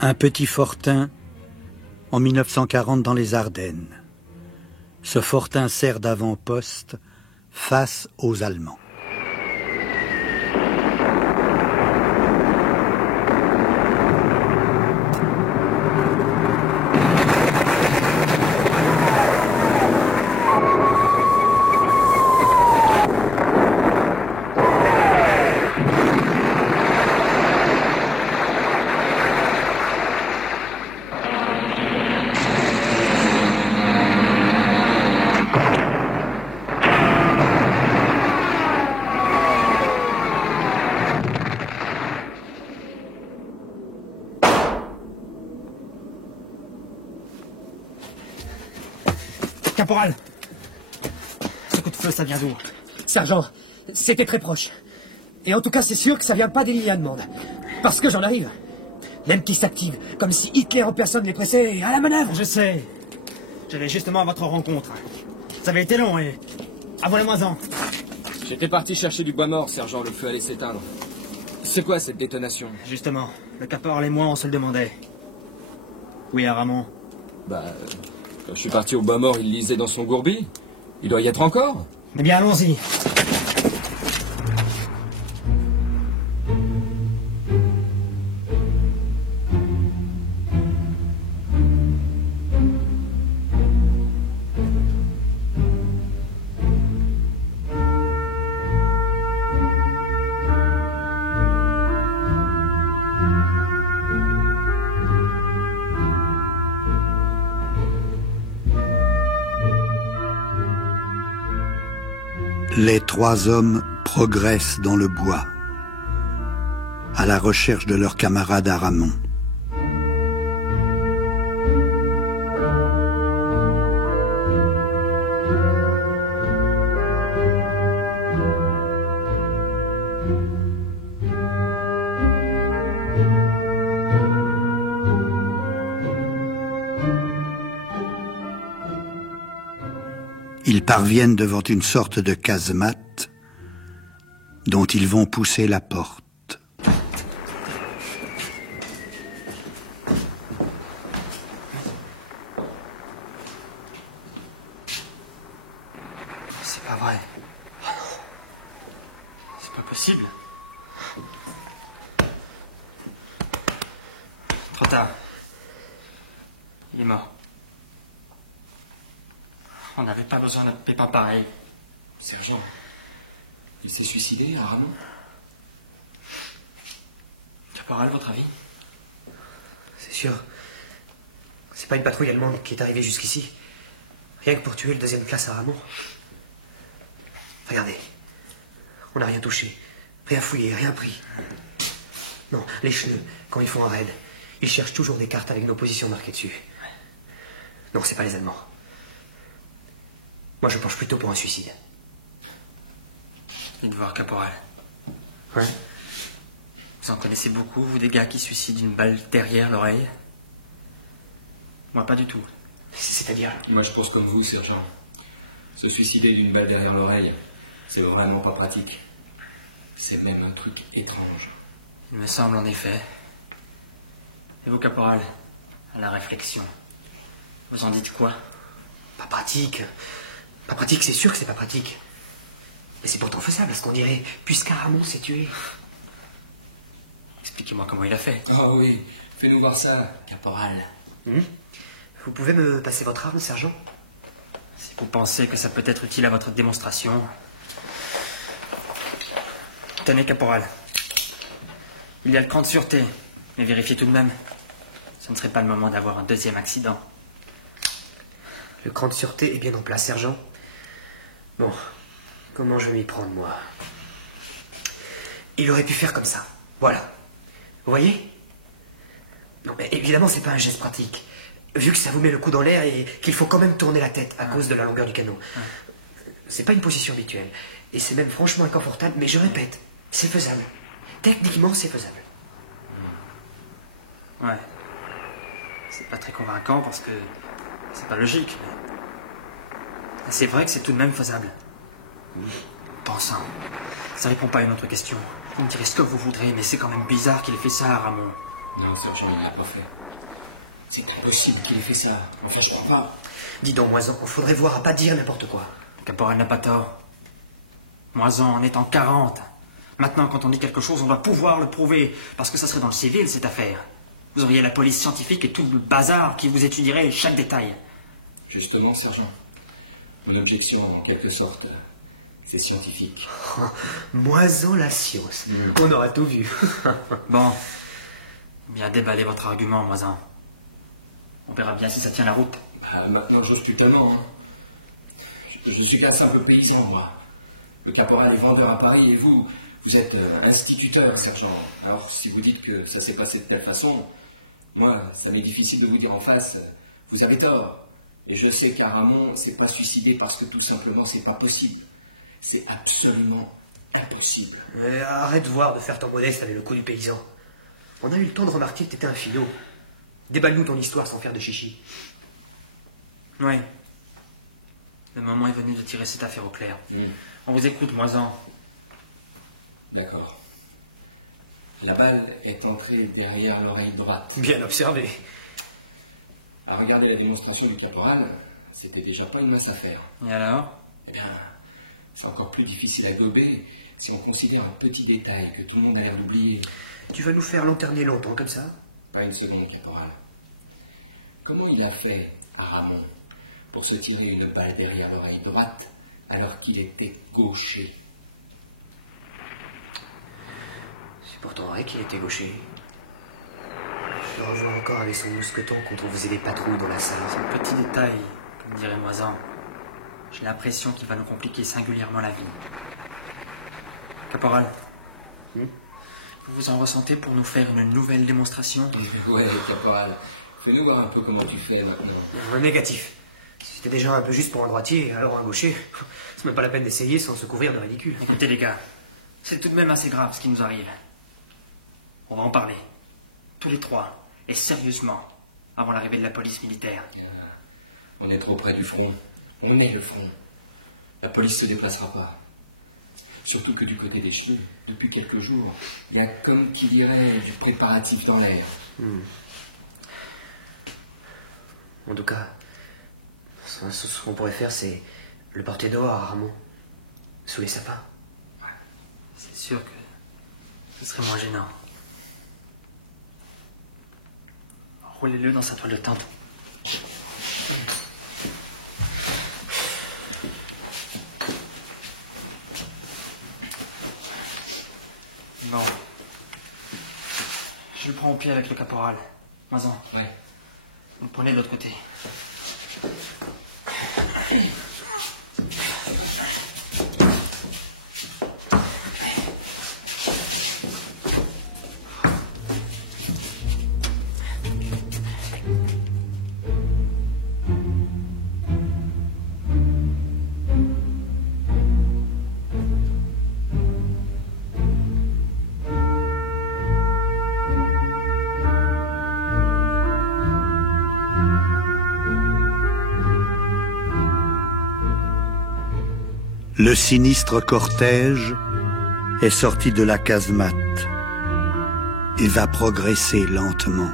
Un petit fortin en 1940 dans les Ardennes. Ce fortin sert d'avant-poste face aux Allemands. Caporal! Ce coup de feu, ça vient d'où? Sergent, c'était très proche. Et en tout cas, c'est sûr que ça vient pas des lignes allemandes. Parce que j'en arrive. Même qui s'active, comme si Hitler en personne les pressait à la manœuvre. Je sais. J'allais justement à votre rencontre. Ça avait été long et... Avouez-moi-en. J'étais parti chercher du bois mort, sergent, le feu allait s'éteindre. C'est quoi cette détonation? Justement, le caporal et moi, on se le demandait. Oui, à Ramon. Quand je suis parti au bois mort, il lisait dans son gourbi. Il doit y être encore. Eh bien, allons-y. Les trois hommes progressent dans le bois, à la recherche de leur camarade Aramon. Ils parviennent devant une sorte de casemate dont ils vont pousser la porte. C'est pas vrai. Oh non. C'est pas possible. Trop tard. Il est mort. On n'avait pas besoin d'un pépin pareil. Sergent, il s'est suicidé, Ramon? Caporal, votre avis? C'est sûr. C'est pas une patrouille allemande qui est arrivée jusqu'ici. Rien que pour tuer le deuxième classe à Ramon. Regardez. On n'a rien touché. Rien fouillé, rien pris. Non, les cheneux, quand ils font un raid, ils cherchent toujours des cartes avec nos positions marquées dessus. Non, c'est pas les Allemands. Moi, je penche plutôt pour un suicide. Dites voir, caporal. Ouais. Vous en connaissez beaucoup, vous, des gars qui se suicident d'une balle derrière l'oreille? Moi, pas du tout. C'est-à-dire? Moi, je pense comme vous, sergent. Se suicider d'une balle derrière l'oreille, c'est vraiment pas pratique. C'est même un truc étrange. Il me semble, en effet. Et vous, caporal, à la réflexion, vous en dites quoi? Pas pratique. Pas pratique, c'est sûr que c'est pas pratique. Mais c'est pourtant faisable, ce qu'on dirait, puisqu'Aramon s'est tué. Expliquez-moi comment il a fait. Ah oui, fais-nous voir ça. Caporal. Vous pouvez me passer votre arme, sergent? Si vous pensez que ça peut être utile à votre démonstration... Tenez, caporal. Il y a le cran de sûreté, mais vérifiez tout de même. Ce ne serait pas le moment d'avoir un deuxième accident. Le cran de sûreté est bien en place, sergent. Bon, comment je vais m'y prendre, moi? Il aurait pu faire comme ça. Voilà. Vous voyez? Non, mais évidemment, c'est pas un geste pratique. Vu que ça vous met le cou dans l'air et qu'il faut quand même tourner la tête à cause de la longueur du canon. C'est pas une position habituelle. Et c'est même franchement inconfortable, mais je répète, c'est faisable. Techniquement, c'est faisable. Ouais. C'est pas très convaincant parce que c'est pas logique. Mais c'est vrai que c'est tout de même faisable. Pensant. Ça répond pas à une autre question. Vous me direz ce que vous voudrez, mais c'est quand même bizarre qu'il ait fait ça à Ramon. Non, sergent, il l'a pas fait. C'est impossible qu'il ait fait ça. Enfin, je crois pas. Dis donc, Moisan, il faudrait voir à pas dire n'importe quoi. Le caporal n'a pas tort. Moisan en est en 40. Maintenant, quand on dit quelque chose, on doit pouvoir le prouver. Parce que ça serait dans le civil, cette affaire. Vous auriez la police scientifique et tout le bazar qui vous étudierait chaque détail. Justement, sergent. Mon objection, en quelque sorte, c'est scientifique. Oh, Moisan la science. On aura tout vu. Bon. Bien déballer votre argument, Moisan. On verra bien si ça tient la route. Bah, maintenant, j'ose plus tellement. Hein. Je suis qu'un simple paysan, moi. Le caporal est vendeur à Paris et vous êtes instituteur, sergent. Alors, si vous dites que ça s'est passé de telle façon, moi, ça m'est difficile de vous dire en face, vous avez tort. Et je sais qu'Aramon s'est pas suicidé parce que tout simplement, c'est pas possible. C'est absolument impossible. Arrête de voir, de faire ton modeste avec le coup du paysan. On a eu le temps de remarquer que t'étais un finot. Déballe-nous ton histoire sans faire de chichi. Oui. Le moment est venu de tirer cette affaire au clair. On vous écoute, Moisan. D'accord. La balle est entrée derrière l'oreille droite. Bien observé. À regarder la démonstration du caporal, c'était déjà pas une mince affaire. Et alors? Eh bien, c'est encore plus difficile à gober si on considère un petit détail que tout le monde a l'air d'oublier. Tu vas nous faire lanterner longtemps comme ça? Pas une seconde, caporal. Comment il a fait, Aramon, pour se tirer une balle derrière l'oreille droite alors qu'il était gaucher? C'est pourtant vrai qu'il était gaucher. Je le revois encore avec son mousqueton quand on faisait des patrouilles dans la salle. Petit détail, comme dirait Moisan. J'ai l'impression qu'il va nous compliquer singulièrement la vie. Caporal, vous vous en ressentez pour nous faire une nouvelle démonstration? Ouais, caporal. Fais-nous voir un peu comment tu fais maintenant. Négatif. Si c'était déjà un peu juste pour un droitier, alors un gaucher, c'est même pas la peine d'essayer sans se couvrir de ridicule. Écoutez les gars, c'est tout de même assez grave ce qui nous arrive. On va en parler. Tous les trois. Et sérieusement. Avant l'arrivée de la police militaire. On est trop près du front. On est le front. La police se déplacera pas. Surtout que du côté des chenus, depuis quelques jours, il y a comme qui dirait du préparatif dans l'air. En tout cas, ce qu'on pourrait faire, c'est le porter dehors à Ramon, sous les sapins. C'est sûr que ce serait moins gênant. Roulez-le dans sa toile de tente. Bon. Je le prends au pied avec le caporal. Moisan. Ouais. Vous le prenez de l'autre côté. Le sinistre cortège est sorti de la casemate et va progresser lentement.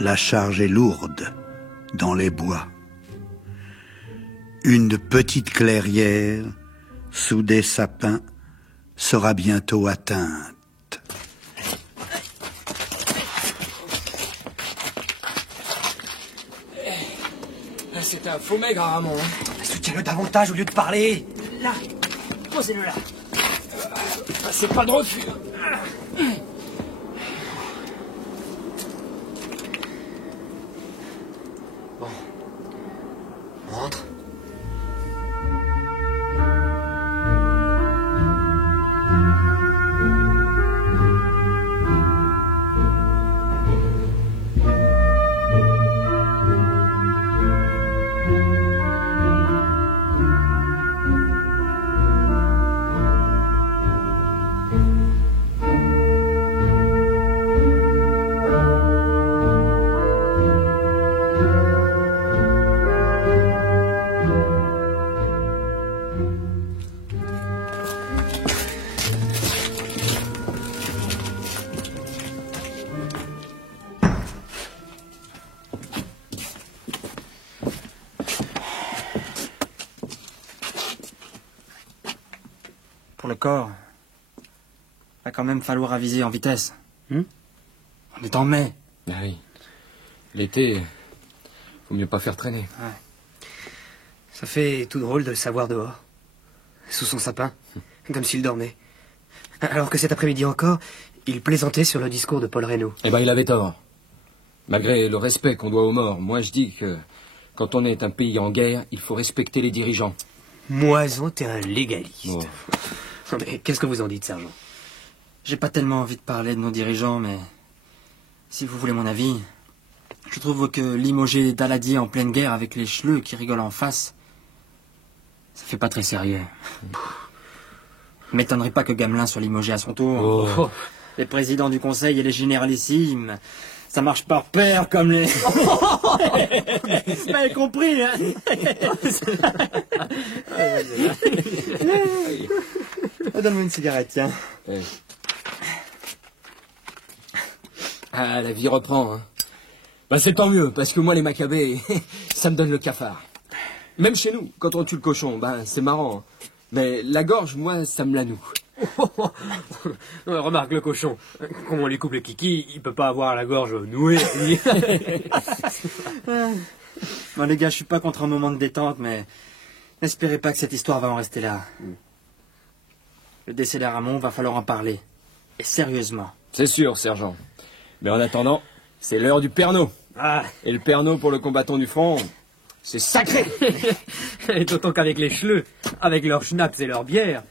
La charge est lourde dans les bois. Une petite clairière, sous des sapins, sera bientôt atteinte. C'est un faux maigre, Ramon. Soutiens-le davantage au lieu de parler. Là, posez-le là. C'est pas de refus. Bon. On rentre. Pour le corps, va quand même falloir aviser en vitesse. On est en mai. Ah oui. L'été, faut mieux pas faire traîner. Ça fait tout drôle de le savoir dehors, sous son sapin, comme s'il dormait. Alors que cet après-midi encore, il plaisantait sur le discours de Paul Reynaud. Eh ben, il avait tort. Malgré le respect qu'on doit aux morts, moi je dis que quand on est un pays en guerre, il faut respecter les dirigeants. Moison, t'es un légaliste. Oh. Non, mais qu'est-ce que vous en dites, sergent? J'ai pas tellement envie de parler de nos dirigeants, mais si vous voulez mon avis, je trouve que limoger Daladier en pleine guerre avec les chleux qui rigolent en face, ça fait pas très sérieux. M'étonnerait pas que Gamelin soit limogé à son tour. Oh. Les présidents du conseil et les généralissimes, ça marche par paire comme les... Vous m'avez compris, hein? Donne-moi une cigarette, tiens. Ouais. Ah, la vie reprend, hein. Bah, c'est tant mieux, parce que moi, les macabées, ça me donne le cafard. Même chez nous, quand on tue le cochon, bah, c'est marrant. Hein. Mais la gorge, moi, ça me la noue. Ouais, remarque le cochon. Comme on lui coupe le kiki, il peut pas avoir la gorge nouée. Bon, les gars, je suis pas contre un moment de détente, mais n'espérez pas que cette histoire va en rester là. Le décès d'Aramon, va falloir en parler. Et sérieusement. C'est sûr, sergent. Mais en attendant, c'est l'heure du Pernod. Ah. Et le Pernod pour le combattant du front, c'est sacré. Et d'autant qu'avec les chleux, avec leurs schnapps et leurs bières,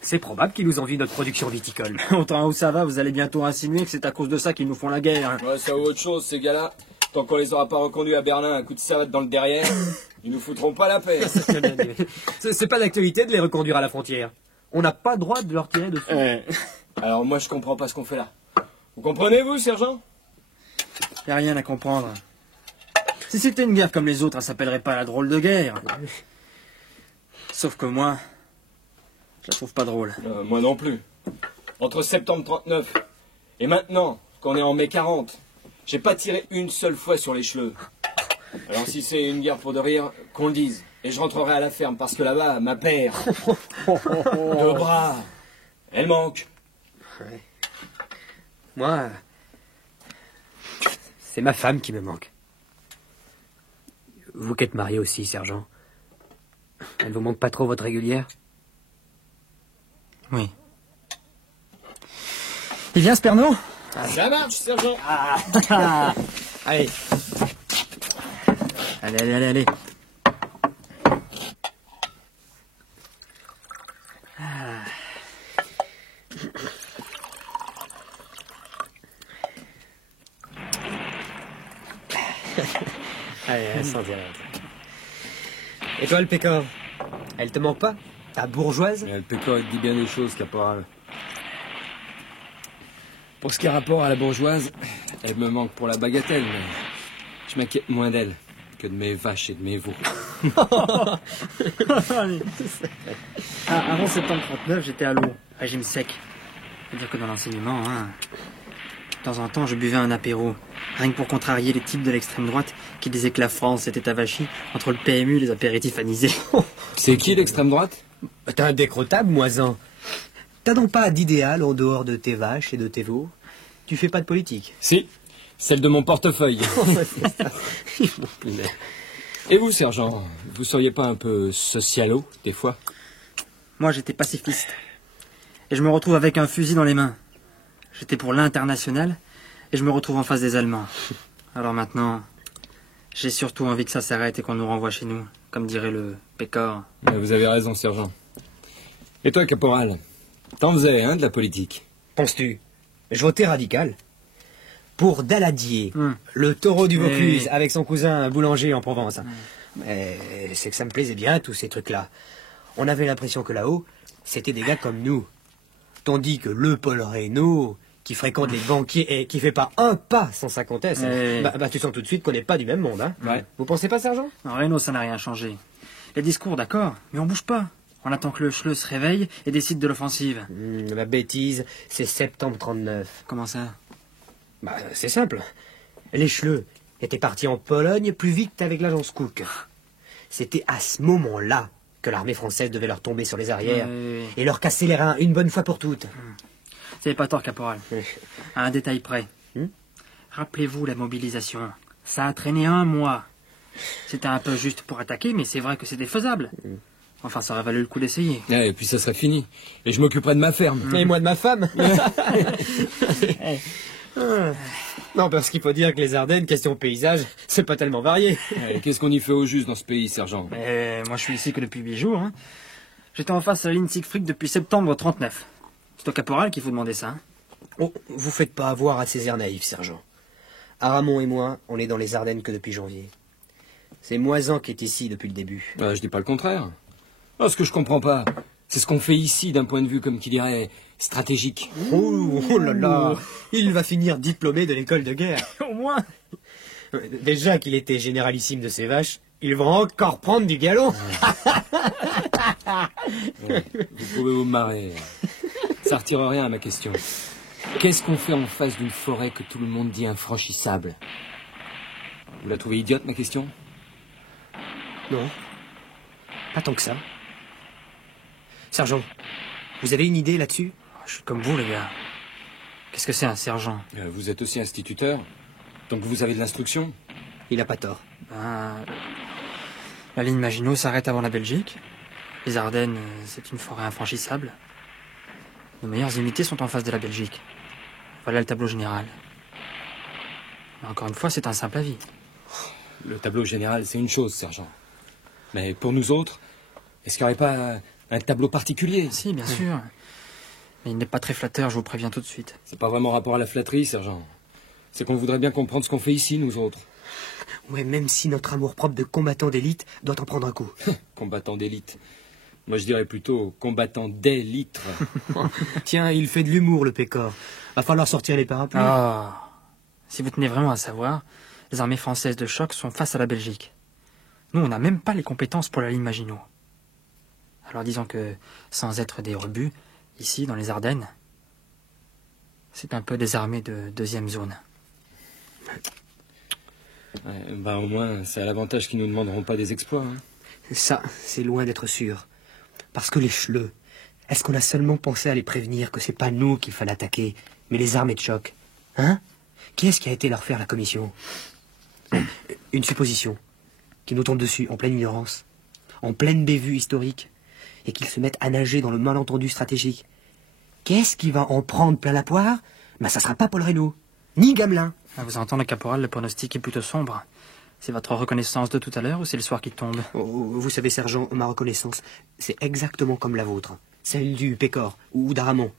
c'est probable qu'ils nous envient notre production viticole. Autant où ça va, vous allez bientôt insinuer que c'est à cause de ça qu'ils nous font la guerre. Hein. Ouais, ça vaut autre chose, ces gars-là. Tant qu'on les aura pas reconduits à Berlin, un coup de savate dans le derrière, ils nous foutront pas la paix. C'est pas d'actualité de les reconduire à la frontière. On n'a pas le droit de leur tirer dessus. Alors moi, je comprends pas ce qu'on fait là. Vous comprenez, vous, sergent? Y a rien à comprendre. Si c'était une guerre comme les autres, elle s'appellerait pas la drôle de guerre. Sauf que moi, je la trouve pas drôle. Moi non plus. Entre septembre 39 et maintenant, qu'on est en mai 40, j'ai pas tiré une seule fois sur les chleux. Alors si c'est une guerre pour de rire, qu'on le dise. Et je rentrerai à la ferme parce que là-bas, ma paire de bras, elle manque. Ouais. Moi, c'est ma femme qui me manque. Vous qui êtes marié aussi, sergent. Elle vous manque pas trop, votre régulière? Oui. Il vient ce Pernod? Ça marche, sergent. Allez. Allez. Allez, sans direct. Et toi, le pécor? Elle te manque pas? Ta bourgeoise? Le pécor, il dit bien des choses, caporal. Pour ce qui est rapport à la bourgeoise, elle me manque pour la bagatelle, mais je m'inquiète moins d'elle que de mes vaches et de mes veaux. Avant septembre 39, j'étais à l'eau, régime sec. C'est-à-dire que dans l'enseignement, de temps en temps, je buvais un apéro, rien que pour contrarier les types de l'extrême droite qui disaient que la France était avachie entre le PMU et les apéritifs anisés. C'est qui l'extrême droite? T'es un décrottable, Moisan. T'as donc pas d'idéal en dehors de tes vaches et de tes veaux? Tu fais pas de politique? Si, celle de mon portefeuille. Et vous, sergent, vous seriez pas un peu socialo, des fois? Moi, j'étais pacifiste. Et je me retrouve avec un fusil dans les mains. J'étais pour l'international, et je me retrouve en face des Allemands. Alors maintenant, j'ai surtout envie que ça s'arrête et qu'on nous renvoie chez nous, comme dirait le Pécor. Vous avez raison, sergent. Et toi, caporal, t'en faisais, hein, de la politique? Penses-tu? Je votais radical. Pour Daladier, le taureau du Vaucluse, avec son cousin boulanger en Provence. Mais c'est que ça me plaisait bien, tous ces trucs-là. On avait l'impression que là-haut, c'était des gars comme nous. Tandis que le Paul Reynaud, qui fréquente les banquiers et qui fait pas un pas sans sa comtesse, tu sens tout de suite qu'on n'est pas du même monde. Hein. Ouais. Vous pensez pas, sergent? Non, Reynaud, ça n'a rien changé. Les discours, d'accord, mais on bouge pas. On attend que le Schleu se réveille et décide de l'offensive. La bêtise, c'est septembre 39. Comment ça? C'est simple. Les Schleux étaient partis en Pologne plus vite qu'avec l'agence Cook. C'était à ce moment-là que l'armée française devait leur tomber sur les arrières Oui. et leur casser les reins une bonne fois pour toutes. Vous n'avez pas tort, caporal. À un détail près. Hmm? Rappelez-vous la mobilisation. Ça a traîné 1 mois. C'était un peu juste pour attaquer, mais c'est vrai que c'était faisable. Enfin, ça aurait valu le coup d'essayer. Et puis ça serait fini. Et je m'occuperai de ma ferme. Et moi de ma femme. Non, parce qu'il faut dire que les Ardennes, question paysage, c'est pas tellement varié. Qu'est-ce qu'on y fait au juste dans ce pays, sergent? Moi, je suis ici que depuis 8 jours. Hein. J'étais en face à la ligne Siegfried depuis septembre 39. C'est au caporal qu'il faut demander ça. Hein. Oh, vous faites pas avoir à ces airs naïfs, sergent. Aramon et moi, on est dans les Ardennes que depuis janvier. C'est Moisan qui est ici depuis le début. Je dis pas le contraire. Ce que je comprends pas, c'est ce qu'on fait ici d'un point de vue, comme qui dirait, stratégique. Oh là là, il va finir diplômé de l'école de guerre. Au moins. Déjà qu'il était généralissime de ses vaches, il va encore prendre du galon. Vous pouvez vous marrer. Ça retire rien à ma question. Qu'est-ce qu'on fait en face d'une forêt que tout le monde dit infranchissable? Vous la trouvez idiote, ma question? Non, pas tant que ça. Sergent, vous avez une idée là-dessus? Je suis comme vous, les gars. Qu'est-ce que c'est un sergent? Vous êtes aussi instituteur, donc vous avez de l'instruction? Il a pas tort. La ligne Maginot s'arrête avant la Belgique. Les Ardennes, c'est une forêt infranchissable. Nos meilleures unités sont en face de la Belgique. Voilà le tableau général. Mais encore une fois, c'est un simple avis. Le tableau général, c'est une chose, sergent. Mais pour nous autres, est-ce qu'il n'y aurait pas un tableau particulier? Si, bien sûr. Mais il n'est pas très flatteur, je vous préviens tout de suite. C'est pas vraiment rapport à la flatterie, sergent. C'est qu'on voudrait bien comprendre ce qu'on fait ici, nous autres. Ouais, même si notre amour-propre de combattant d'élite doit en prendre un coup. Combattant d'élite. Moi, je dirais plutôt combattant des litres. Tiens, il fait de l'humour, le pécor. Va falloir sortir les parapluies. Ah, si vous tenez vraiment à savoir, les armées françaises de choc sont face à la Belgique. Nous, on n'a même pas les compétences pour la ligne Maginot. Alors disons que, sans être des rebuts, ici, dans les Ardennes, c'est un peu des armées de deuxième zone. Au moins, c'est à l'avantage qu'ils ne nous demanderont pas des exploits. Hein. Ça, c'est loin d'être sûr. Parce que les chleux, est-ce qu'on a seulement pensé à les prévenir que c'est pas nous qu'il fallait attaquer, mais les armées de choc? Hein? Qui est-ce qui a été leur faire la commission? Une supposition. Qui nous tombe dessus, en pleine ignorance, en pleine bévue historique, et qu'ils se mettent à nager dans le malentendu stratégique. Qu'est-ce qui va en prendre plein la poire? Ça sera pas Paul Reynaud, ni Gamelin. À vous entendre, caporal, le pronostic est plutôt sombre. C'est votre reconnaissance de tout à l'heure ou c'est le soir qui tombe? Vous savez, sergent, ma reconnaissance, c'est exactement comme la vôtre. Celle du Pécor ou d'Aramon.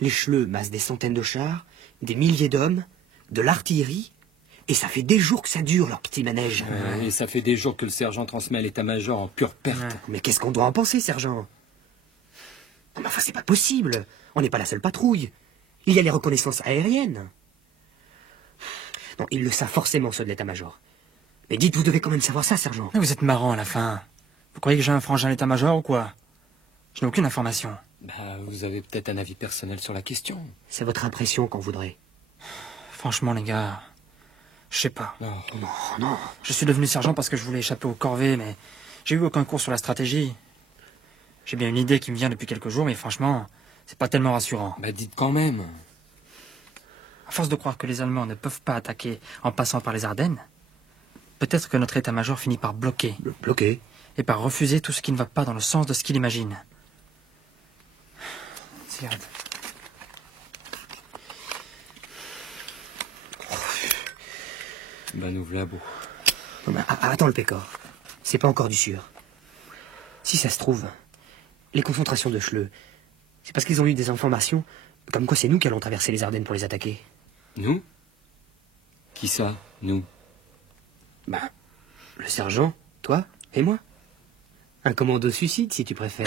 Les chleux massent des centaines de chars, des milliers d'hommes, de l'artillerie, et ça fait des jours que ça dure, leur petit manège. Et ça fait des jours que le sergent transmet à l'état-major en pure perte. Mais qu'est-ce qu'on doit en penser, sergent? Mais enfin, c'est pas possible. On n'est pas la seule patrouille. Il y a les reconnaissances aériennes. Non, ils le savent forcément, ceux de l'état-major. Mais dites, vous devez quand même savoir ça, sergent. Mais vous êtes marrant à la fin. Vous croyez que j'ai un frangin à l'état-major ou quoi? Je n'ai aucune information. Vous avez peut-être un avis personnel sur la question. C'est votre impression qu'on voudrait. Franchement, les gars, je sais pas. Non. Je suis devenu sergent parce que je voulais échapper aux corvées, mais j'ai eu aucun cours sur la stratégie. J'ai bien une idée qui me vient depuis quelques jours, mais franchement, c'est pas tellement rassurant. Dites quand même. À force de croire que les Allemands ne peuvent pas attaquer en passant par les Ardennes, peut-être que notre état-major finit par bloquer. Bloqué? Et par refuser tout ce qui ne va pas dans le sens de ce qu'il imagine. Cigarette. Nous voilà beau. Attends, le Pécor. C'est pas encore du sûr. Si ça se trouve, les concentrations de chleux, c'est parce qu'ils ont eu des informations comme quoi c'est nous qui allons traverser les Ardennes pour les attaquer. Nous? Qui ça, nous? Le sergent, toi et moi. Un commando suicide, si tu préfères.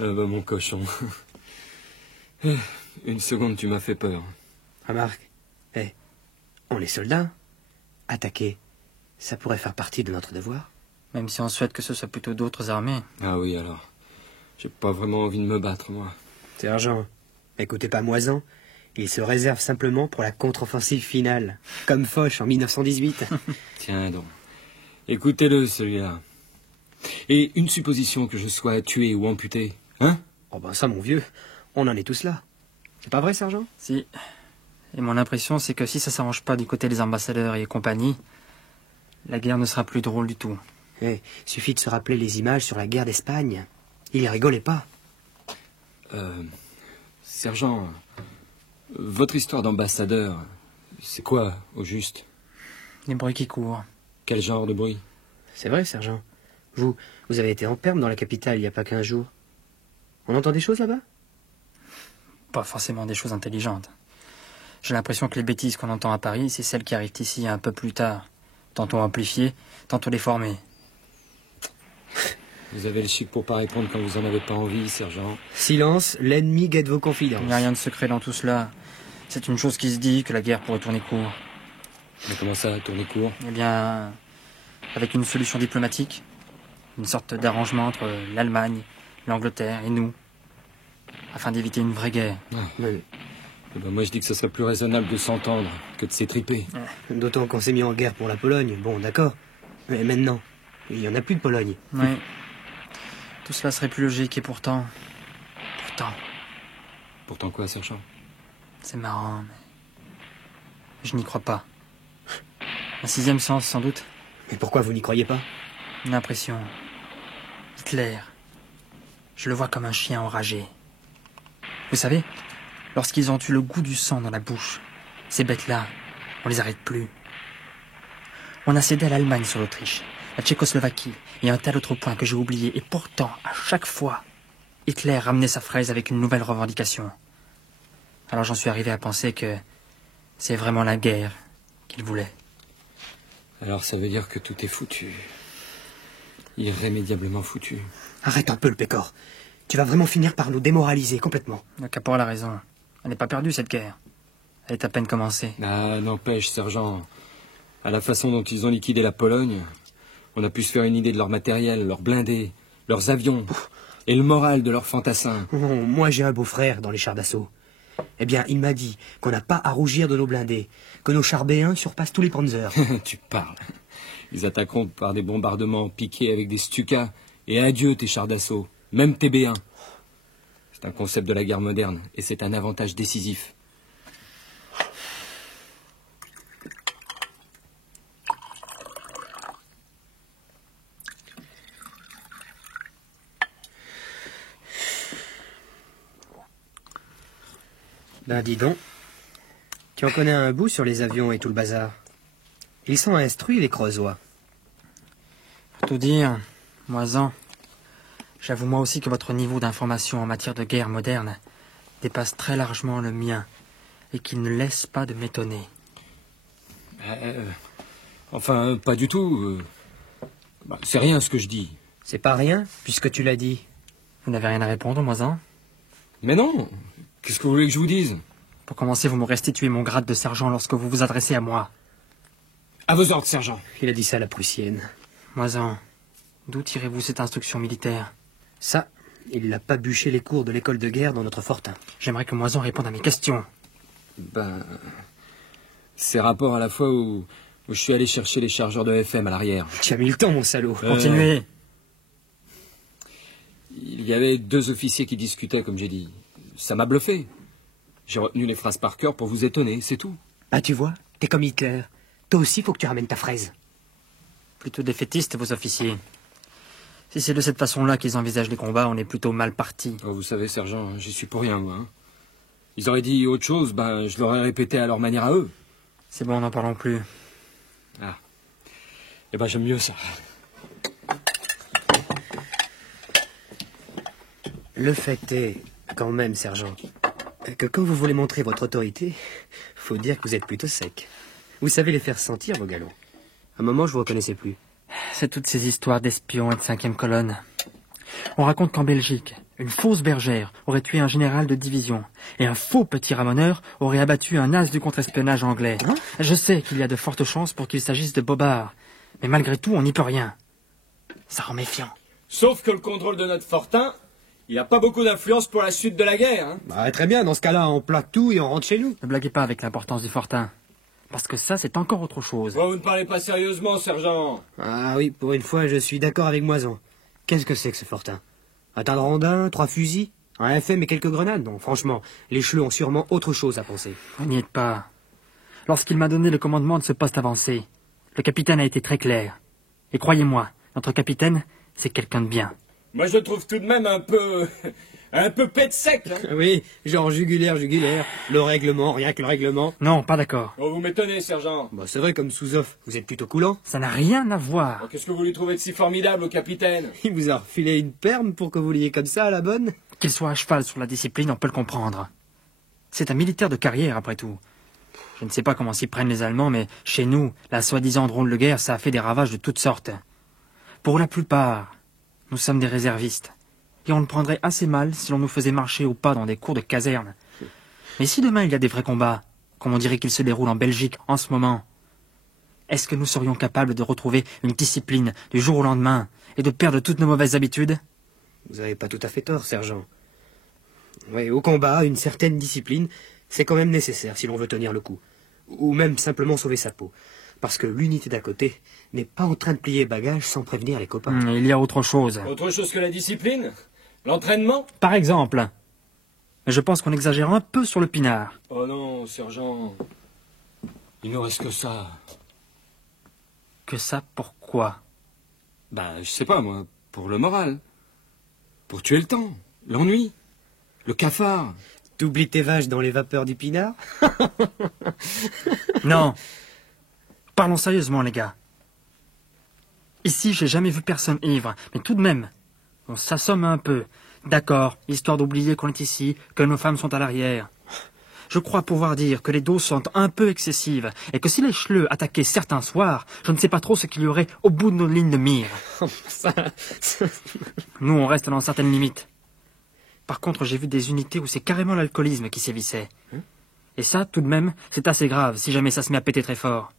Mon cochon. Une seconde, tu m'as fait peur. Remarque, on est soldats. Attaquer, ça pourrait faire partie de notre devoir. Même si on souhaite que ce soit plutôt d'autres armées. Ah oui, alors. J'ai pas vraiment envie de me battre, moi. Sergent, écoutez pas Moisan. Il se réserve simplement pour la contre-offensive finale, comme Foch en 1918. Tiens donc. Écoutez-le, celui-là. Et une supposition que je sois tué ou amputé, hein? Oh ben ça, mon vieux, on en est tous là. C'est pas vrai, sergent? Si. Et mon impression, c'est que si ça s'arrange pas du côté des ambassadeurs et compagnie, la guerre ne sera plus drôle du tout. Eh, suffit de se rappeler les images sur la guerre d'Espagne. Il y rigolait pas. Sergent, votre histoire d'ambassadeur, c'est quoi, au juste? Les bruits qui courent. Quel genre de bruit? C'est vrai, sergent. Vous avez été en perme dans la capitale il y a pas 15 jours. On entend des choses là-bas? Pas forcément des choses intelligentes. J'ai l'impression que les bêtises qu'on entend à Paris, c'est celles qui arrivent ici un peu plus tard. Tantôt amplifiées, tantôt déformées. Vous avez le chic pour pas répondre quand vous en avez pas envie, sergent. Silence, l'ennemi guette vos confidences. Il n'y a rien de secret dans tout cela. C'est une chose qui se dit, que la guerre pourrait tourner court. Mais comment ça, tourner court? Eh bien, avec une solution diplomatique, une sorte d'arrangement entre l'Allemagne, l'Angleterre et nous, afin d'éviter une vraie guerre. Ouais. Eh ben, moi, je dis que ce serait plus raisonnable de s'entendre que de s'étriper. D'autant qu'on s'est mis en guerre pour la Pologne. Bon, d'accord. Mais maintenant, il y en a plus de Pologne. Oui. Tout cela serait plus logique et pourtant... Pourtant quoi, sergent? C'est marrant, mais... je n'y crois pas. Un sixième sens, sans doute. Mais pourquoi vous n'y croyez pas? Une impression. Hitler. Je le vois comme un chien enragé. Vous savez, lorsqu'ils ont eu le goût du sang dans la bouche, ces bêtes-là, on les arrête plus. On a cédé à l'Allemagne sur l'Autriche, la Tchécoslovaquie et un tel autre point que j'ai oublié. Et pourtant, à chaque fois, Hitler ramenait sa fraise avec une nouvelle revendication. Alors j'en suis arrivé à penser que c'est vraiment la guerre qu'il voulait. Alors ça veut dire que tout est foutu. Irrémédiablement foutu. Arrête un peu le pécor. Tu vas vraiment finir par nous démoraliser complètement. Le caporal a raison. Elle n'est pas perdue, cette guerre. Elle est à peine commencée. Ah, n'empêche, sergent. À la façon dont ils ont liquidé la Pologne, on a pu se faire une idée de leur matériel, leurs blindés, leurs avions, et le moral de leurs fantassins. Oh, moi, j'ai un beau-frère dans les chars d'assaut. Eh bien, il m'a dit qu'on n'a pas à rougir de nos blindés, que nos chars B1 surpassent tous les Panzers. Tu parles. Ils attaqueront par des bombardements piqués avec des Stuka, et adieu tes chars d'assaut, même tes B1. C'est un concept de la guerre moderne, et c'est un avantage décisif. Ben, dis donc. Tu en connais un bout sur les avions et tout le bazar. Ils sont instruits, les Creusois. Pour tout dire, Moisan, j'avoue moi aussi que votre niveau d'information en matière de guerre moderne dépasse très largement le mien et qu'il ne laisse pas de m'étonner. Enfin, pas du tout. C'est rien ce que je dis. C'est pas rien, puisque tu l'as dit. Vous n'avez rien à répondre, Moisan? Mais non. Qu'est-ce que vous voulez que je vous dise? Pour commencer, vous me restituez mon grade de sergent lorsque vous vous adressez à moi. À vos ordres, sergent. Il a dit ça à la prussienne. Moisan, d'où tirez-vous cette instruction militaire? Ça, il n'a pas bûché les cours de l'école de guerre dans notre fortin. J'aimerais que Moisan réponde à mes questions. C'est rapport à la fois où je suis allé chercher les chargeurs de FM à l'arrière. Tu as mis le temps, mon salaud. Continuez. Il y avait 2 officiers qui discutaient, comme j'ai dit. Ça m'a bluffé. J'ai retenu les phrases par cœur pour vous étonner, c'est tout. Ah, tu vois, t'es comme Hitler. Toi aussi, faut que tu ramènes ta fraise. Plutôt défaitistes, vos officiers. Si c'est de cette façon-là qu'ils envisagent les combats, on est plutôt mal partis. Oh, vous savez, sergent, j'y suis pour rien, moi. Hein. Ils auraient dit autre chose, je l'aurais répété à leur manière à eux. C'est bon, n'en parlons plus. Ah. Eh j'aime mieux ça. Le fait est, quand même, sergent, que quand vous voulez montrer votre autorité, faut dire que vous êtes plutôt sec. Vous savez les faire sentir, vos galons. À un moment, je vous reconnaissais plus. C'est toutes ces histoires d'espions et de 5e colonne. On raconte qu'en Belgique, une fausse bergère aurait tué un général de division, et un faux petit ramoneur aurait abattu un as du contre-espionnage anglais. Hein? Je sais qu'il y a de fortes chances pour qu'il s'agisse de bobards, mais malgré tout, on n'y peut rien. Ça rend méfiant. Sauf que le contrôle de notre fortin, Il n'y a pas beaucoup d'influence pour la suite de la guerre, hein. Bah, très bien, dans ce cas-là, on plaque tout et on rentre chez nous. Ne blaguez pas avec l'importance du fortin. Parce que ça, c'est encore autre chose. Pourquoi vous ne parlez pas sérieusement, sergent? Ah oui, pour une fois, je suis d'accord avec Moison. Qu'est-ce que c'est que ce fortin? Un tas de rondins, 3 fusils, un FM et quelques grenades? Non, franchement, les cheleux ont sûrement autre chose à penser. Vous n'y êtes pas. Lorsqu'il m'a donné le commandement de ce poste avancé, le capitaine a été très clair. Et croyez-moi, notre capitaine, c'est quelqu'un de bien. Moi, je le trouve tout de même un peu pet sec, hein. Oui, genre jugulaire. Le règlement, rien que le règlement. Non, pas d'accord. Oh, vous m'étonnez, sergent. Bah, c'est vrai, comme sous-off, vous êtes plutôt coulant. Ça n'a rien à voir. Oh, qu'est-ce que vous lui trouvez de si formidable au capitaine? Il vous a refilé une perme pour que vous liez comme ça à la bonne? Qu'il soit à cheval sur la discipline, on peut le comprendre. C'est un militaire de carrière, après tout. Je ne sais pas comment s'y prennent les Allemands, mais chez nous, la soi-disant drôle de guerre, ça a fait des ravages de toutes sortes. Pour la plupart, nous sommes des réservistes. Et on le prendrait assez mal si l'on nous faisait marcher au pas dans des cours de caserne. Mais si demain il y a des vrais combats, comme on dirait qu'ils se déroulent en Belgique en ce moment, est-ce que nous serions capables de retrouver une discipline du jour au lendemain et de perdre toutes nos mauvaises habitudes? Vous avez pas tout à fait tort, sergent. Oui, au combat, une certaine discipline, c'est quand même nécessaire si l'on veut tenir le coup. Ou même simplement sauver sa peau. Parce que l'unité d'à côté n'est pas en train de plier bagages sans prévenir les copains. Il y a autre chose. Autre chose que la discipline? L'entraînement? Par exemple. Mais je pense qu'on exagère un peu sur le pinard. Oh non, sergent. Il ne reste que ça. Que ça, pourquoi? Ben, je sais pas, moi. Pour le moral. Pour tuer le temps. L'ennui. Le cafard. T'oublies tes vaches dans les vapeurs du pinard? Non. Parlons sérieusement, les gars. Ici, j'ai jamais vu personne ivre, mais tout de même, on s'assomme un peu. D'accord, histoire d'oublier qu'on est ici, que nos femmes sont à l'arrière. Je crois pouvoir dire que les doses sont un peu excessives, et que si les chleux attaquaient certains soirs, je ne sais pas trop ce qu'il y aurait au bout de nos lignes de mire. Nous, on reste dans certaines limites. Par contre, j'ai vu des unités où c'est carrément l'alcoolisme qui sévissait. Et ça, tout de même, c'est assez grave si jamais ça se met à péter très fort.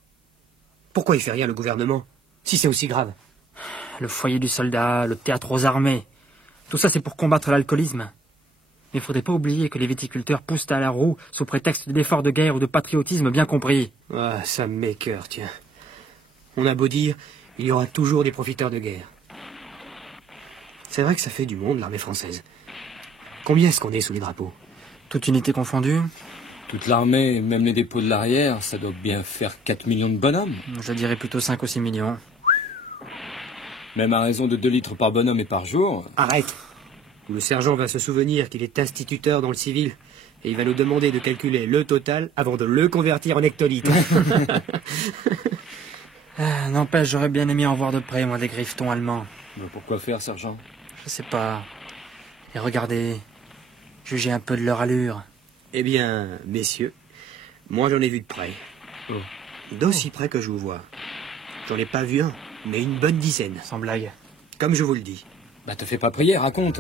Pourquoi il fait rien, le gouvernement, si c'est aussi grave? Le foyer du soldat, le théâtre aux armées, tout ça c'est pour combattre l'alcoolisme. Mais il faudrait pas oublier que les viticulteurs poussent à la roue sous prétexte d'efforts de guerre ou de patriotisme bien compris. Ah, ça m'écoeure, tiens. On a beau dire, il y aura toujours des profiteurs de guerre. C'est vrai que ça fait du monde, l'armée française. Combien est-ce qu'on est sous les drapeaux? Toute unité confondue? Toute l'armée, même les dépôts de l'arrière, ça doit bien faire 4 millions de bonhommes. Je dirais plutôt 5 ou 6 millions. Même à raison de 2 litres par bonhomme et par jour. Arrête! Le sergent va se souvenir qu'il est instituteur dans le civil, et il va nous demander de calculer le total avant de le convertir en hectolitres. N'empêche, j'aurais bien aimé en voir de près, moi, des griffetons allemands. Mais pourquoi faire, sergent? Je sais pas. Et regardez, jugez un peu de leur allure. Eh bien, messieurs, moi j'en ai vu de près. D'aussi près que je vous vois. J'en ai pas vu un, mais une bonne dizaine. Sans blague. Comme je vous le dis. Bah te fais pas prier, raconte.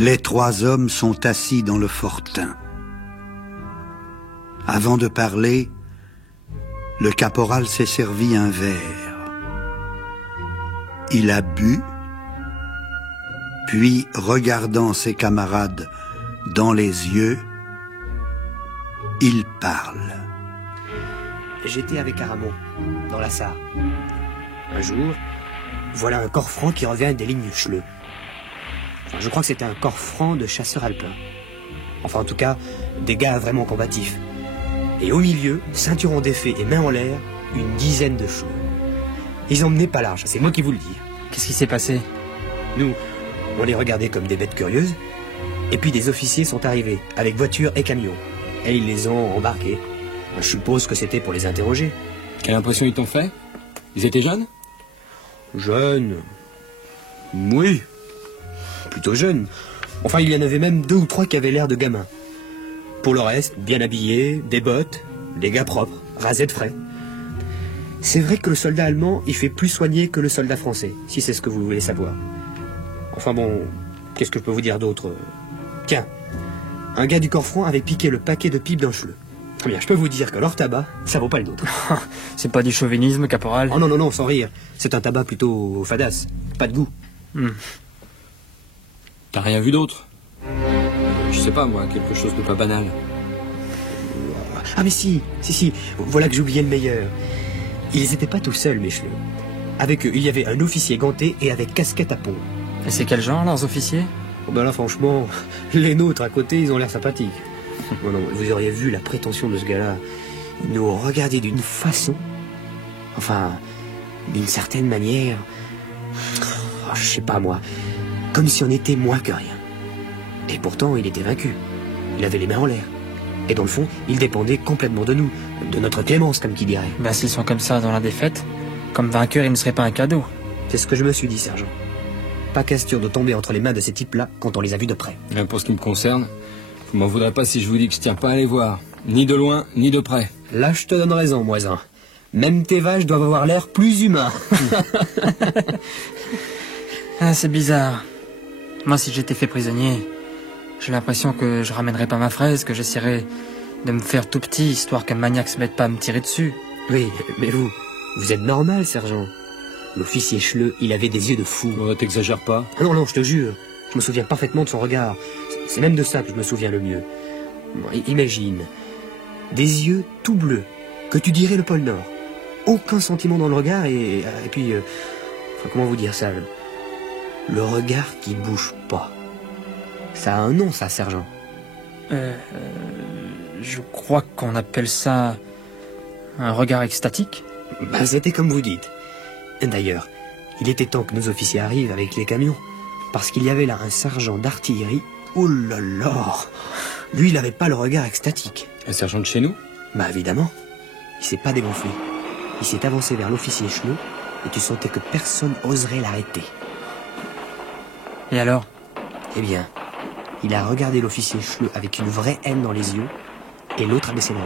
Les 3 hommes sont assis dans le fortin. Avant de parler, le caporal s'est servi un verre. Il a bu, puis, regardant ses camarades dans les yeux, il parle. J'étais avec Aramon, dans la Sarre. Un jour, voilà un corps franc qui revient des lignes Chleux. Enfin, je crois que c'était un corps franc de chasseurs alpins. Enfin, en tout cas, des gars vraiment combatifs. Et au milieu, ceinturon d'effet et main en l'air, une dizaine de Chleux. Ils en menaient pas large, c'est moi qui vous le dis. Qu'est-ce qui s'est passé? Nous, on les regardait comme des bêtes curieuses, et puis des officiers sont arrivés, avec voiture et camion. Et ils les ont embarqués. Je suppose que c'était pour les interroger. Quelle impression ils t'ont fait? Ils étaient jeunes? Jeunes? Oui. Plutôt jeunes. Enfin, il y en avait même 2 ou 3 qui avaient l'air de gamins. Pour le reste, bien habillés, des bottes, des gars propres, rasé de frais. C'est vrai que le soldat allemand, il fait plus soigner que le soldat français, si c'est ce que vous voulez savoir. Enfin bon, qu'est-ce que je peux vous dire d'autre? Tiens, un gars du corps franc avait piqué le paquet de pipes d'un chleu. Eh bien, je peux vous dire que leur tabac, ça vaut pas le nôtre. C'est pas du chauvinisme, caporal? Oh non, non, non, sans rire. C'est un tabac plutôt fadasse. Pas de goût. T'as rien vu d'autre? Je sais pas, moi, quelque chose de pas banal. Ah mais si, voilà que j'oubliais le meilleur. Ils étaient pas tout seuls, mes chleux. Avec eux, il y avait un officier ganté et avec casquette à pompe. Et c'est quel genre, leurs officiers? Oh ben là, franchement, les nôtres à côté, ils ont l'air sympathiques. Non, non, vous auriez vu la prétention de ce gars-là. Il nous regardait d'une façon... Enfin, d'une certaine manière... Oh, je sais pas, moi. Comme si on était moins que rien. Et pourtant, il était vaincu. Il avait les mains en l'air. Et dans le fond, il dépendait complètement de nous. De notre clémence, comme qui dirait. Ben, s'ils sont comme ça dans la défaite, comme vainqueur, il ne serait pas un cadeau. C'est ce que je me suis dit, sergent. Pas question de tomber entre les mains de ces types-là quand on les a vus de près. Pour ce qui me concerne, vous m'en voudrez pas si je vous dis que je tiens pas à les voir. Ni de loin, ni de près. Là, je te donne raison, Moisin. Même tes vaches doivent avoir l'air plus humains. Ah, c'est bizarre. Moi, si j'étais fait prisonnier, j'ai l'impression que je ramènerais pas ma fraise, que j'essaierais de me faire tout petit, histoire qu'un maniaque se mette pas à me tirer dessus. Oui, mais vous êtes normal, sergent. L'officier Schleu, il avait des yeux de fou. Oh, t'exagères pas. Ah non, non, je te jure. Je me souviens parfaitement de son regard. C'est même de ça que je me souviens le mieux. Imagine, des yeux tout bleus, que tu dirais le pôle Nord. Aucun sentiment dans le regard et puis... enfin, comment vous dire ça? Le regard qui bouge pas. Ça a un nom, ça, sergent. Je crois qu'on appelle ça un regard extatique. Bah, c'était comme vous dites. D'ailleurs, il était temps que nos officiers arrivent avec les camions, parce qu'il y avait là un sergent d'artillerie. Oh là là! Lui, il avait pas le regard extatique. Un sergent de chez nous? Bah évidemment. Il s'est pas dégonflé. Il s'est avancé vers l'officier Schleu, et tu sentais que personne oserait l'arrêter. Et alors? Eh bien, il a regardé l'officier Schleu avec une vraie haine dans les yeux, et l'autre a baissé l'œil.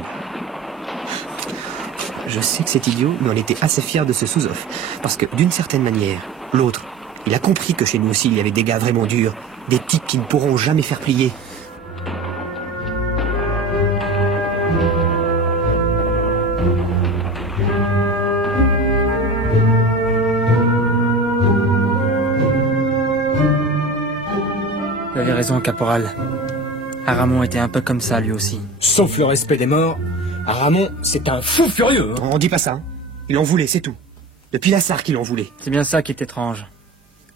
Je sais que c'est idiot, mais on était assez fiers de ce sous-off. Parce que, d'une certaine manière, l'autre, il a compris que chez nous aussi, il y avait des gars vraiment durs. Des types qui ne pourront jamais faire plier. Vous avez raison, caporal. Aramon était un peu comme ça, lui aussi. Sauf le respect des morts, Aramon, c'est un fou furieux. On dit pas ça. Hein. Il en voulait, c'est tout. Depuis la Sarre qu'il en voulait. C'est bien ça qui est étrange.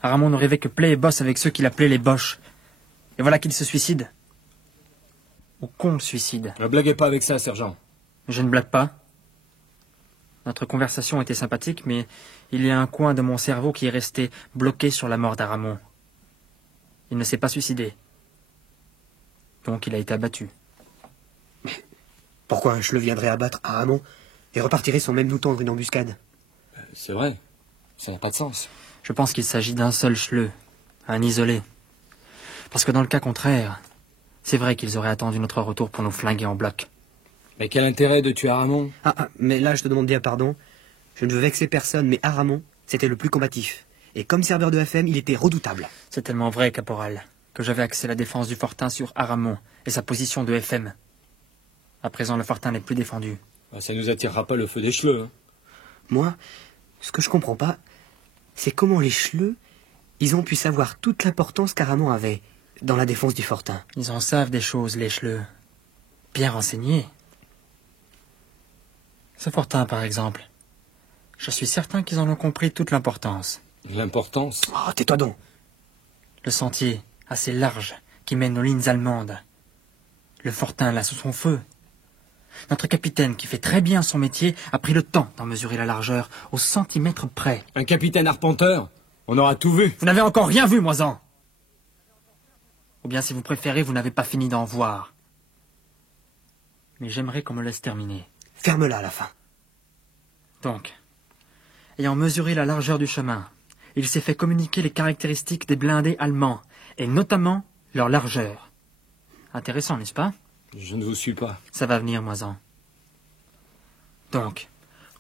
Aramon ne rêvait que plaie et bosse avec ceux qu'il appelait les boches. Et voilà qu'il se suicide. Ou qu'on le suicide. Ne blaguez pas avec ça, sergent. Je ne blague pas. Notre conversation était sympathique, mais il y a un coin de mon cerveau qui est resté bloqué sur la mort d'Aramon. Il ne s'est pas suicidé. Donc il a été abattu. Pourquoi un Schleu viendrait abattre Aramon et repartirait sans même nous tendre une embuscade? C'est vrai. Ça n'a pas de sens. Je pense qu'il s'agit d'un seul Schleu, un isolé. Parce que dans le cas contraire, c'est vrai qu'ils auraient attendu notre retour pour nous flinguer en bloc. Mais quel intérêt de tuer Aramon? Mais là, je te demande bien pardon. Je ne veux vexer personne, mais Aramon, c'était le plus combatif. Et comme serveur de FM, il était redoutable. C'est tellement vrai, caporal, que j'avais axé la défense du fortin sur Aramon et sa position de FM. À présent, le fortin n'est plus défendu. Ça nous attirera pas le feu des Schleux. Hein. Moi, ce que je comprends pas, c'est comment les Schleux, ils ont pu savoir toute l'importance qu'Aramon avait dans la défense du fortin. Ils en savent des choses, les Schleux. Bien renseignés. Ce fortin, par exemple. Je suis certain qu'ils en ont compris toute l'importance. L'importance? Oh, tais-toi donc. Le sentier, assez large, qui mène aux lignes allemandes. Le fortin, là, sous son feu. Notre capitaine, qui fait très bien son métier, a pris le temps d'en mesurer la largeur au centimètre près. Un capitaine arpenteur? On aura tout vu. Vous n'avez encore rien vu, Moisan. Ou bien, si vous préférez, vous n'avez pas fini d'en voir. Mais j'aimerais qu'on me laisse terminer. Ferme-la à la fin. Donc, ayant mesuré la largeur du chemin, il s'est fait communiquer les caractéristiques des blindés allemands, et notamment leur largeur. Intéressant, n'est-ce pas? Je ne vous suis pas. Ça va venir, Moisan. Donc,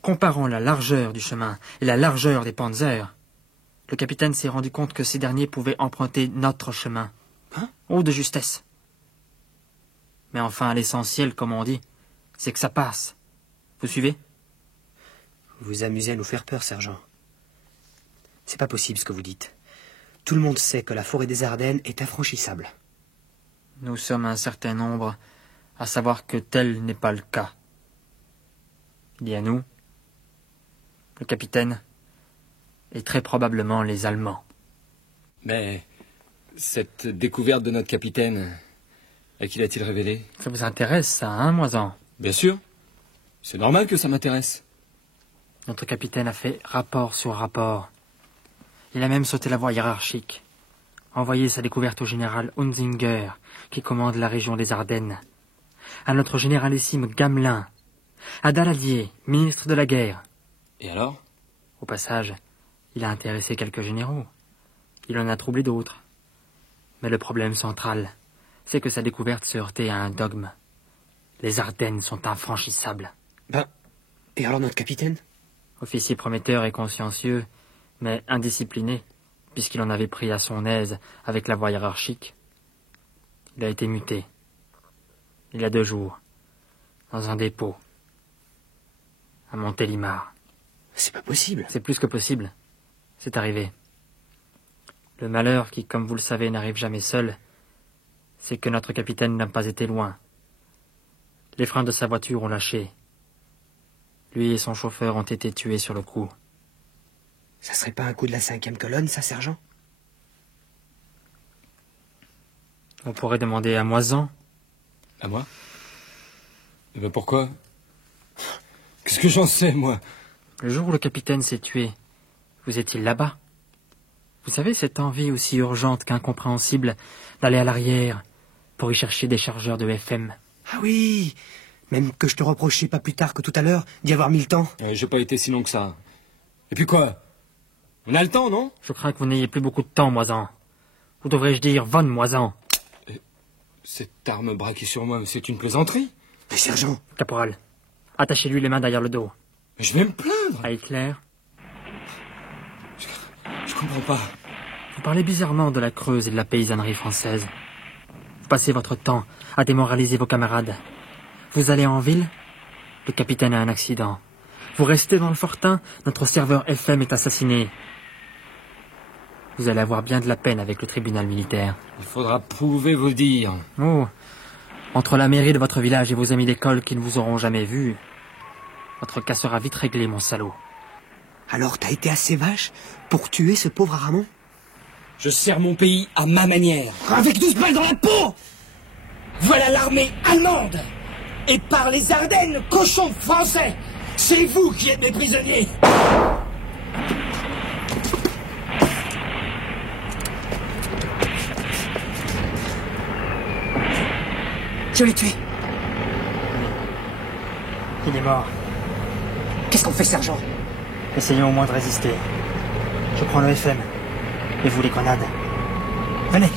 comparant la largeur du chemin et la largeur des panzers, le capitaine s'est rendu compte que ces derniers pouvaient emprunter notre chemin. Hein? Oh, de justesse. Mais enfin, l'essentiel, comme on dit, c'est que ça passe. Vous suivez? Vous vous amusez à nous faire peur, sergent. C'est pas possible ce que vous dites. Tout le monde sait que la forêt des Ardennes est infranchissable. Nous sommes un certain nombre à savoir que tel n'est pas le cas. Il y a nous, le capitaine, et très probablement les Allemands. Mais cette découverte de notre capitaine, à qui l'a-t-il révélé? Ça vous intéresse, ça, hein, Moisan? Bien sûr. C'est normal que ça m'intéresse. Notre capitaine a fait rapport sur rapport. Il a même sauté la voie hiérarchique. Envoyé sa découverte au général Hunzinger, qui commande la région des Ardennes. À notre généralissime Gamelin. À Daladier, ministre de la guerre. Et alors? Au passage, il a intéressé quelques généraux. Il en a troublé d'autres. Mais le problème central, c'est que sa découverte se heurtait à un dogme. Les Ardennes sont infranchissables. Ben, et alors notre capitaine? Officier prometteur et consciencieux, mais indiscipliné, puisqu'il en avait pris à son aise avec la voie hiérarchique. Il a été muté, il y a 2 jours, dans un dépôt, à Montélimar. C'est pas possible. C'est plus que possible. C'est arrivé. Le malheur qui, comme vous le savez, n'arrive jamais seul, c'est que notre capitaine n'a pas été loin. Les freins de sa voiture ont lâché. Lui et son chauffeur ont été tués sur le coup. Ça serait pas un coup de la 5e colonne, ça, sergent? On pourrait demander à Moisan. À moi? Eh ben pourquoi? Qu'est-ce que j'en sais, moi? Le jour où le capitaine s'est tué, vous étiez là-bas. Vous savez, cette envie aussi urgente qu'incompréhensible d'aller à l'arrière pour y chercher des chargeurs de FM. Ah oui! Même que je te reprochais pas plus tard que tout à l'heure d'y avoir mis le temps. J'ai pas été si long que ça. Et puis quoi? On a le temps, non? Je crains que vous n'ayez plus beaucoup de temps, Moisan. Ou devrais-je dire Von Moisan? Cette arme braquée sur moi, c'est une plaisanterie? Mais sergent! Caporal, attachez-lui les mains derrière le dos. Mais je vais me plaindre! À Hitler? Je comprends pas. Vous parlez bizarrement de la Creuse et de la paysannerie française. Vous passez votre temps à démoraliser vos camarades. Vous allez en ville? Le capitaine a un accident. Vous restez dans le fortin? Notre serveur FM est assassiné. Vous allez avoir bien de la peine avec le tribunal militaire. Il faudra prouver vos dires. Oh, entre la mairie de votre village et vos amis d'école qui ne vous auront jamais vu, votre cas sera vite réglé, mon salaud. Alors t'as été assez vache pour tuer ce pauvre Aramon? Je sers mon pays à ma manière. Avec 12 balles dans la peau! Voilà l'armée allemande! Et par les Ardennes, cochons français! C'est vous qui êtes mes prisonniers! Je l'ai tué. Il est mort. Qu'est-ce qu'on fait, sergent? Essayons au moins de résister. Je prends le FM. Et vous, les grenades. Venez.